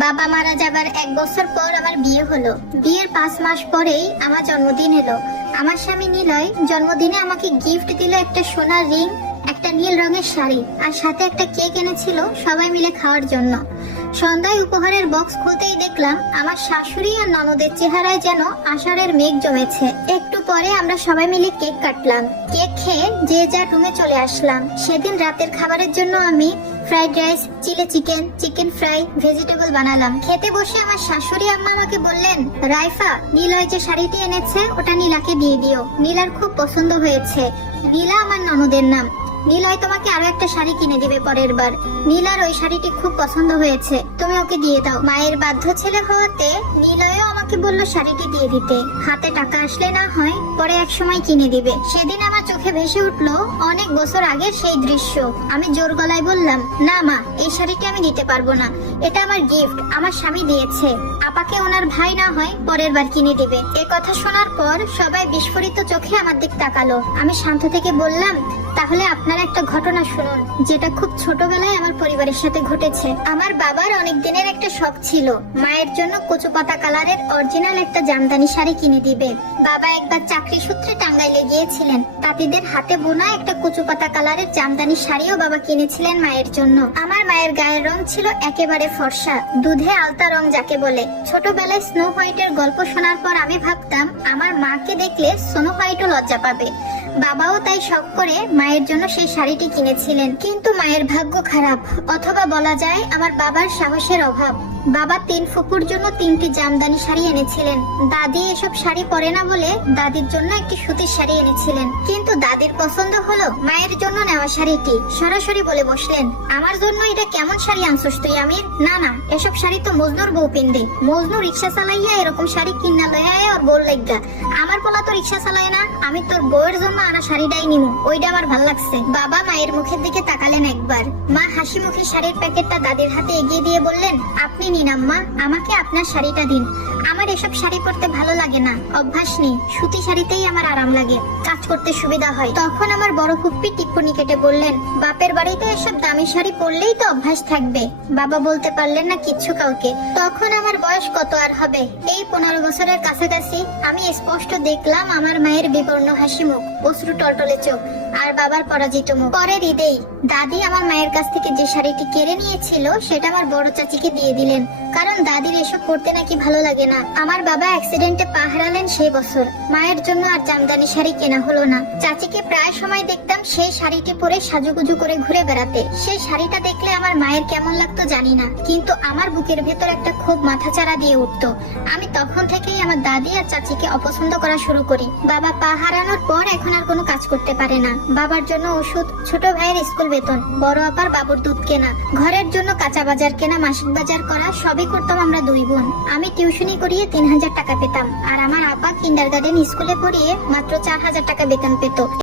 বাবা মারা যাবার 1 বছর পর আমার বিয়ে হলো। বিয়ের 5 মাস পরেই আমার জন্মদিন এলো। আমার স্বামী নিলয় জন্মদিনে আমাকে গিফট দিল একটা সোনার রিং, একটা নীল রঙের শাড়ি আর সাথে একটা কেক এনেছিল সবাই মিলে খাওয়ার জন্য। সন্ধ্যায় উপহারের বক্স খুলতেই দেখলাম আমার শাশুড়ি আর ননদের চেহারায় যেন আষাঢ়ের মেঘ জমেছে। একটু পরে আমরা সবাই মিলে কেক কাটলাম। কেক খেয়ে যে যার রুমে চলে আসলাম। সেদিন রাতের খাবারের জন্য আমি fried rice, chilli chicken, chicken fry, vegetable বানালাম। খেতে বসে আমার শাশুড়ি আম্মা আমাকে বললেন, রাইফা, নীলয় যে শাড়িটি এনেছে ওটা নীলাকে দিয়ে দিও, নীলার খুব পছন্দ হয়েছে। নীলা আমার ননদের নাম। নীলয় তোমাকে আরো একটা শাড়ি কিনে দিবে পরের বার। নীলার ওই শাড়িটি খুব পছন্দ হয়েছে, তুমি ওকে দিয়ে দাও। মায়ের বাধ্য ছেলে হওয়াতে নীলয়ও আমাকে বললো শাড়িটি দিয়ে দিতে, হাতে টাকা আসলে না হয় পরে এক সময় কিনে দিবে। সেদিন আমার চোখে ভেসে উঠলো অনেক বছর আগের সেই দৃশ্য। আমি জোর গলায় বললাম, না মা, এই শাড়িটি আমি দিতে পারবো না, এটা আমার গিফট, আমার স্বামী দিয়েছে, আপাকে ওনার ভাই না হয় পরের বার কিনে দিবে। এ কথা শোনার পর সবাই বিস্ফোরিত চোখে আমার দিক তাকালো। আমি শান্ত থেকে বললাম, তাহলে আপনারা একটা ঘটনা শুনুন, যেটা খুব ছোটবেলায় আমার পরিবারের সাথে ঘটেছে। আমার বাবার অনেক দিনের একটা শখ ছিল মায়ের জন্য কচু পাতা কালারের অরিজিনাল একটা জামদানি শাড়ি কিনে দিবে। বাবা একবার চাকরি সূত্রে টাঙ্গাইলে গিয়েছিলেন, তাঁতিদের হাতে বোনা একটা কচু পাতা কালারের জামদানি শাড়িও বাবা কিনেছিলেন মায়ের জন্য। আমার মায়ের গায়ের রং ছিল একেবারে ফর্সা, দুধে আলতা রং যাকে বলে। ছোটবেলায় স্নো হোয়াইটের গল্প শোনার পর আমি ভাবতাম আমার মাকে দেখলে স্নো হোয়াইটও লজ্জা পাবে। বাবাও তাই শখ করে মায়ের জন্য সেই শাড়িটি কিনেছিলেন। কিন্তু মায়ের ভাগ্য খারাপ, অথবা বলা যায় আমার বাবার সাহসের অভাব। বাবা 3 ফুপুর জন্য 3টি জামদানি শাড়ি এনেছিলেন। দাদি এসব শাড়ি পরে না বলে দাদির জন্য একটি সুতির শাড়ি এনেছিলেন। কিন্তু দাদির পছন্দ হলো মায়ের জন্য নেওয়া শাড়িটি। সরাসরি বলে বসলেন, আমার জন্য এটা কেমন শাড়ি আনছস তুই আমির? না না, এসব শাড়ি তো মজনুর বউ পিনবে। মজনু রিক্সা চালাইয়া এরকম শাড়ি কিনা লইয়া ওর বউর লাগা। আমার পোলা তো রিক্সা চালায় না, আমি তোর বউয়ের জন্য আনা শাড়িটাই নিমু, ওইটা আমার ভাল লাগছে। বাবা মায়ের মুখের দিকে তাকালেন একবার। মা হাসি মুখে শাড়ির প্যাকেটটা দাদির হাতে এগিয়ে দিয়ে বললেন, আপনি নিন আম্মা, আমাকে আপনার শাড়িটা দিন। আমার এসব শাড়ি পরতে ভালো লাগে না, অভ্যাস নেই, সুতি শাড়িতেই আমার আরাম লাগে, কাজ করতে সুবিধা হয়। তখন আমার বড় ফুপ্পি টিপ্পনি কেটে বললেন, বাপের বাড়িতে এসব দামি শাড়ি পরলেই তো অভ্যাস থাকবে। বাবা বলতে পারলেন না কিচ্ছু কাউকে। তখন আমার বয়স কত আর হবে, এই 15 বছরের কাছাকাছি। আমি স্পষ্ট দেখলাম আমার মায়ের বিবর্ণ হাসি মুখ, অশ্রু টলটলে চোখ, আর বাবার পরাজিত মুখ। পরের ঈদেই দাদি আমার মায়ের কাছ থেকে যে শাড়িটি কেড়ে নিয়েছিল সেটা আমার বড় চাচিকে দিয়ে দিলেন, কারণ দাদির এসব পড়তে নাকি ভালো লাগে না। আমার বাবা অ্যাক্সিডেন্টে পা হারালেন সেই বছর। মায়ের জন্য আর জামদানি শাড়ি কেনা হলো না। চাচিকে প্রায় সময় দেখতাম সেই শাড়িটি পরে সাজুগুজু করে ঘুরে বেড়াতে। সেই শাড়িটা দেখলে আমার মায়ের কেমন লাগতো জানি না, কিন্তু আমার বুকের ভেতর একটা ক্ষোভ মাথাচাড়া দিয়ে উঠতো। আমি তখন থেকেই আমার দাদি আর চাচিকে অপছন্দ করা শুরু করি। বাবা পা হারানোর পর এখন আর কোনো কাজ করতে পারে না। বাবার জন্য ওষুধ, ছোট ভাইয়ের স্কুল বেতন, বড় আপার বাবুর দুধ কেনা, ঘরের জন্য কাঁচা বাজার কেনা, মাসিক বাজার করা, সবই করতাম আমরা 2 বোন। আমি টিউশনি করিয়ে 3000 টাকা পেতাম, আর আমার আপা কিন্ডারগার্টেন স্কুলে পড়িয়ে মাত্র 4000 টাকা বেতন পেত।